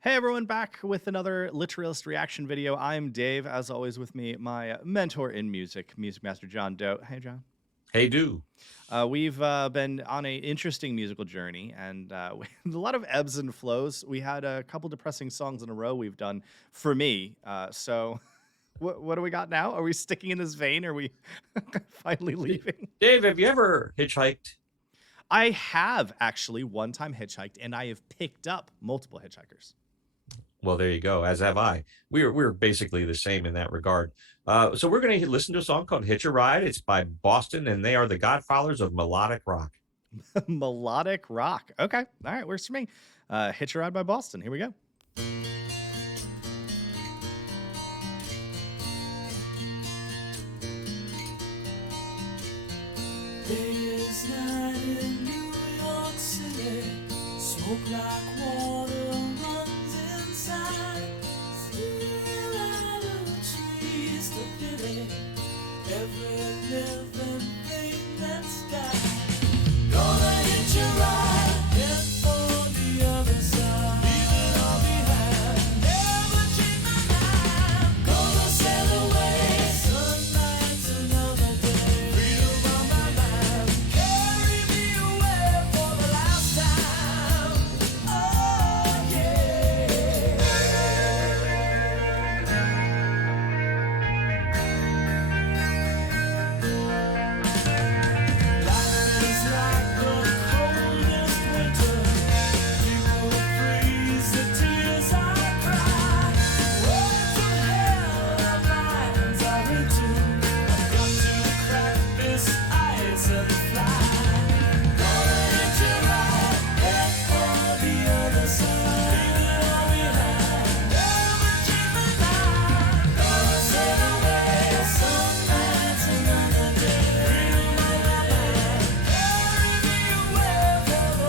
Hey everyone, back with another Literalist reaction video. I'm Dave, as always with me, my mentor in music, Music Master John Doe. Hey John. Hey, do. We've been on a interesting musical journey and a lot of ebbs and flows. We had a couple depressing songs in a row we've done for me. So what do we got now? Are we sticking in this vein? Are we finally D- leaving? Dave, have you ever hitchhiked? I have actually one time hitchhiked and I have picked up multiple hitchhikers. Well, there you go. As have I. We're basically the same in that regard. So we're going to listen to a song called "Hitch a Ride." It's by Boston, and they are the godfathers of melodic rock. Melodic rock. Okay. All right. Where's for me? Hitch a Ride by Boston. Here we go. This night in New York City, smoke like water runs inside. Feel out of the trees to pity every living thing that's died. Gonna hitch a ride, head for the other side. Leave it all behind, never change my mind. Gonna sail away, sunlight's another day. Freedom on my mind, carry me away for the last time. Oh yeah. Life is like the coldest winter. People freeze, the tears I cry. What the hell our minds are into? I've got to crack this ice and fly. Gonna hitch a ride, head for the other side. Leave it all behind, never change my mind. Gonna sail away, some nights another day. Freedom on my mind, carry me away for the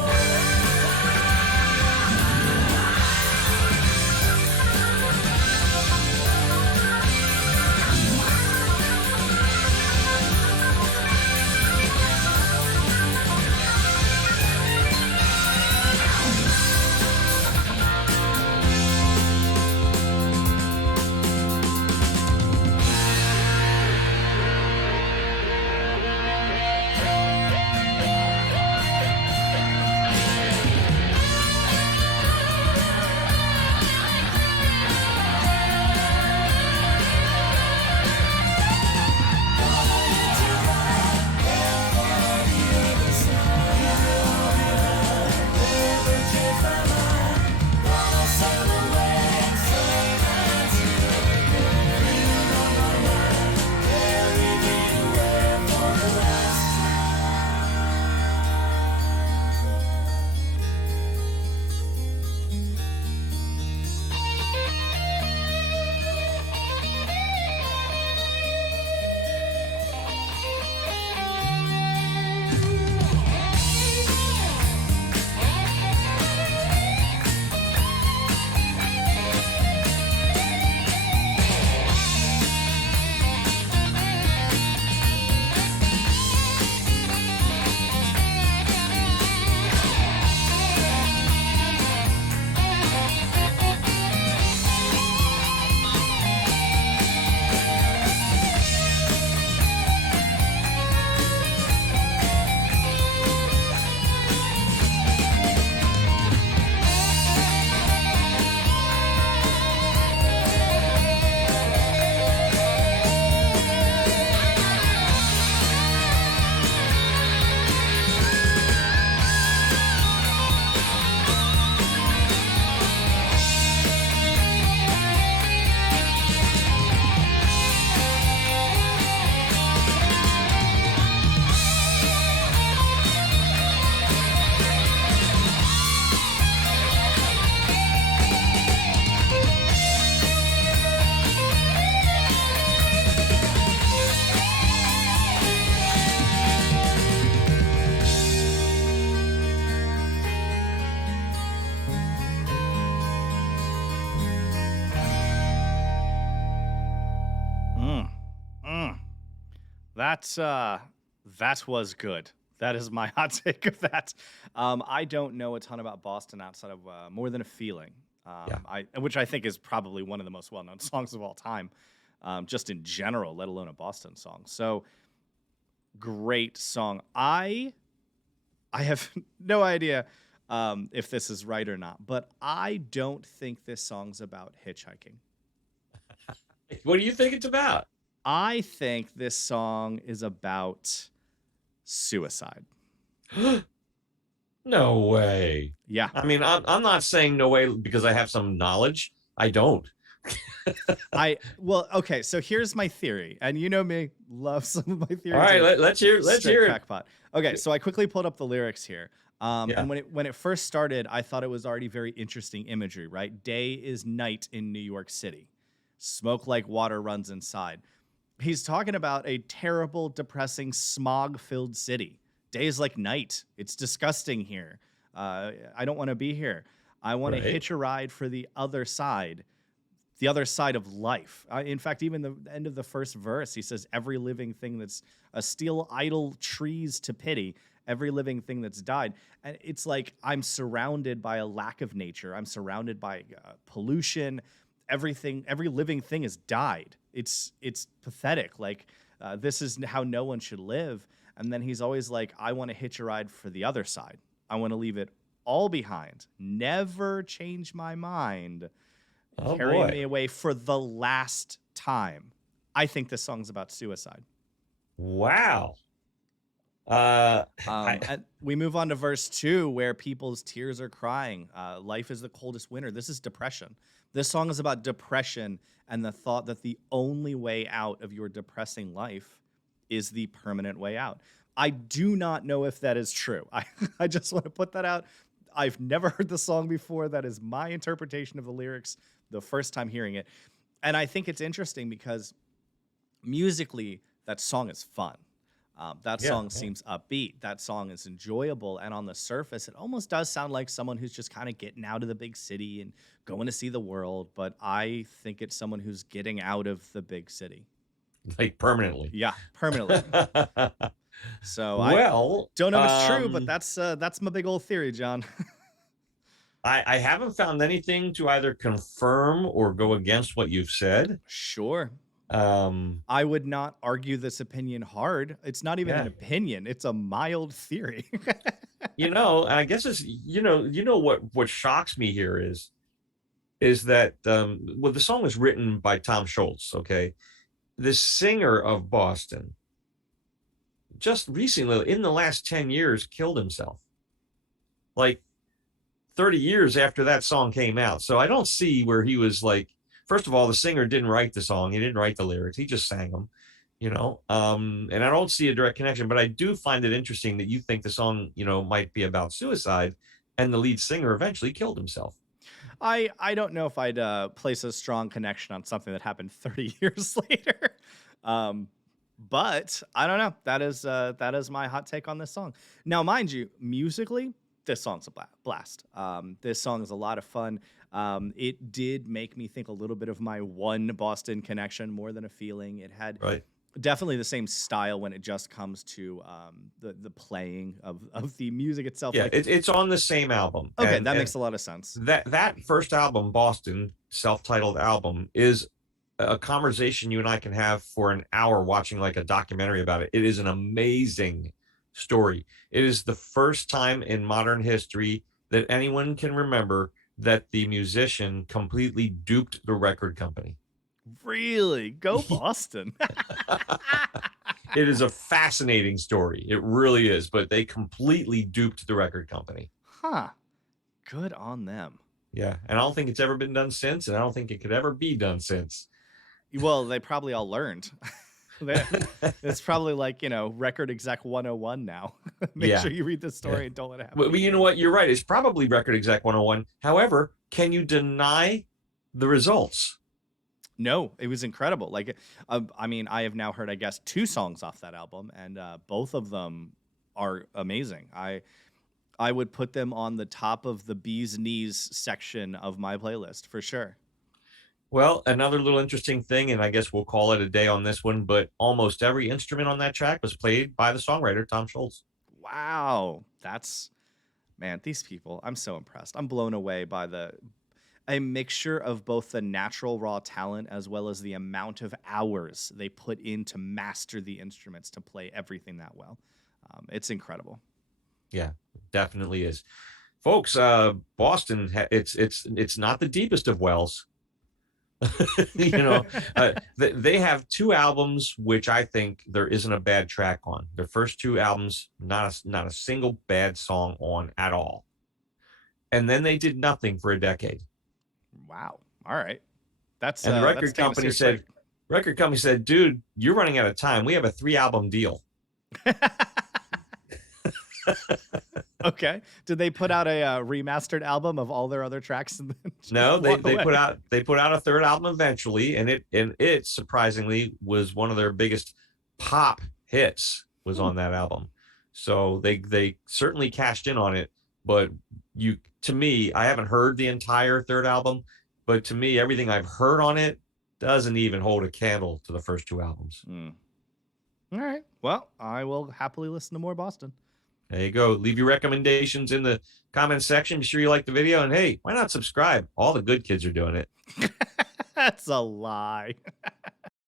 Mm, mm. That was good. That is my hot take of that. I don't know a ton about Boston outside of more than a feeling. Yeah. which I think is probably one of the most well-known songs of all time, just in general, let alone a Boston song. So great song. I have no idea if this is right or not, but I don't think this song's about hitchhiking. What do you think it's about? I think this song is about suicide. No way. Yeah. I mean, I'm not saying no way because I have some knowledge. I don't. Well, okay, so here's my theory. And you know me, love some of my theories. All right, let's hear Straight it. crackpot. Okay, so I quickly pulled up the lyrics here. Yeah. And when it first started, I thought it was already very interesting imagery, right? Day is night in New York City. Smoke like water runs inside. He's talking about a terrible, depressing, smog-filled city. Day is like night. It's disgusting here. I don't want to be here. I want to Right. hitch a ride for the other side of life. In fact, even the end of the first verse, he says, every living thing that's a steel idle trees to pity, every living thing that's died. And it's like I'm surrounded by a lack of nature. I'm surrounded by pollution. Every living thing has died. It's pathetic. Like this is how no one should live. And then he's always like, I want to hitch a ride for the other side. I want to leave it all behind. Never change my mind. Oh, Carry boy. me away for the last time. I think this song's about suicide. Wow. And we move on to verse 2, where people's tears are crying. Life is the coldest winter. This is depression. This song is about depression and the thought that the only way out of your depressing life is the permanent way out. I do not know if that is true. I just want to put that out. I've never heard the song before. That is my interpretation of the lyrics the first time hearing it. And I think it's interesting because musically, that song is fun. That song seems upbeat. That song is enjoyable. And on the surface, it almost does sound like someone who's just kind of getting out of the big city and going to see the world. But I think it's someone who's getting out of the big city. Like permanently. Yeah, permanently. So Well, I don't know if it's true, but that's my big old theory, John. I haven't found anything to either confirm or go against what you've said. Sure. Um, I would not argue this opinion hard. It's not even an Yeah. opinion. It's a mild theory. I guess it's what shocks me here is that well, the song was written by Tom Scholz, okay? The singer of Boston just recently, in the last 10 years, killed himself. Like 30 years after that song came out. So I don't see where he was like, first of all, the singer didn't write the song. He didn't write the lyrics. He just sang them, and I don't see a direct connection, but I do find it interesting that you think the song, might be about suicide and the lead singer eventually killed himself. I don't know if I'd place a strong connection on something that happened 30 years later. But I don't know. That is my hot take on this song. Now, mind you, musically, this song's a blast. This song is a lot of fun. It did make me think a little bit of my one Boston connection more than a feeling. It had Right. definitely the same style when it just comes to the playing of the music itself. Yeah, Like, it's on the same album. okay, And- that and makes a lot of sense. that first album, Boston, self-titled album, is a conversation you and I can have for an hour watching like a documentary about it. It is an amazing story. It is the first time in modern history that anyone can remember that the musician completely duped the record company. Really, go Boston. It is a fascinating story. It really is, but they completely duped the record company. Huh. Good on them. Yeah, and I don't think it's ever been done since, and I don't think it could ever be done since. Well, they probably all learned. It's probably like, record exec 101 now. Make Yeah. sure you read the story and don't let it happen. Well, you know again. what? You're right. It's probably record exec 101. However, can you deny the results? No, it was incredible. Like, I have now heard, I guess, 2 songs off that album, and both of them are amazing. I would put them on the top of the bee's knees section of my playlist for sure. Well, another little interesting thing, and I guess we'll call it a day on this one, but almost every instrument on that track was played by the songwriter, Tom Scholz. Wow, man, these people, I'm so impressed. I'm blown away by a mixture of both the natural raw talent as well as the amount of hours they put in to master the instruments to play everything that well. It's incredible. Yeah, definitely is. Folks, Boston, it's not the deepest of wells. You know, they have 2 albums, which I think there isn't a bad track on. Their first 2 albums, not a single bad song on at all. And then they did nothing for a decade. Wow. All right. That's And the that's famous here, record company said, dude, you're running out of time. We have a 3-album deal. Okay. Did they put out a remastered album of all their other tracks? And then No, they put out a 3rd album eventually, and it surprisingly was one of their biggest pop hits was on that album. So they certainly cashed in on it. But to me, I haven't heard the entire 3rd album, but to me, everything I've heard on it doesn't even hold a candle to the first 2 albums. All right. Well, I will happily listen to more Boston. There you go. Leave your recommendations in the comments section. Be sure you like the video. And hey, why not subscribe? All the good kids are doing it. That's a lie.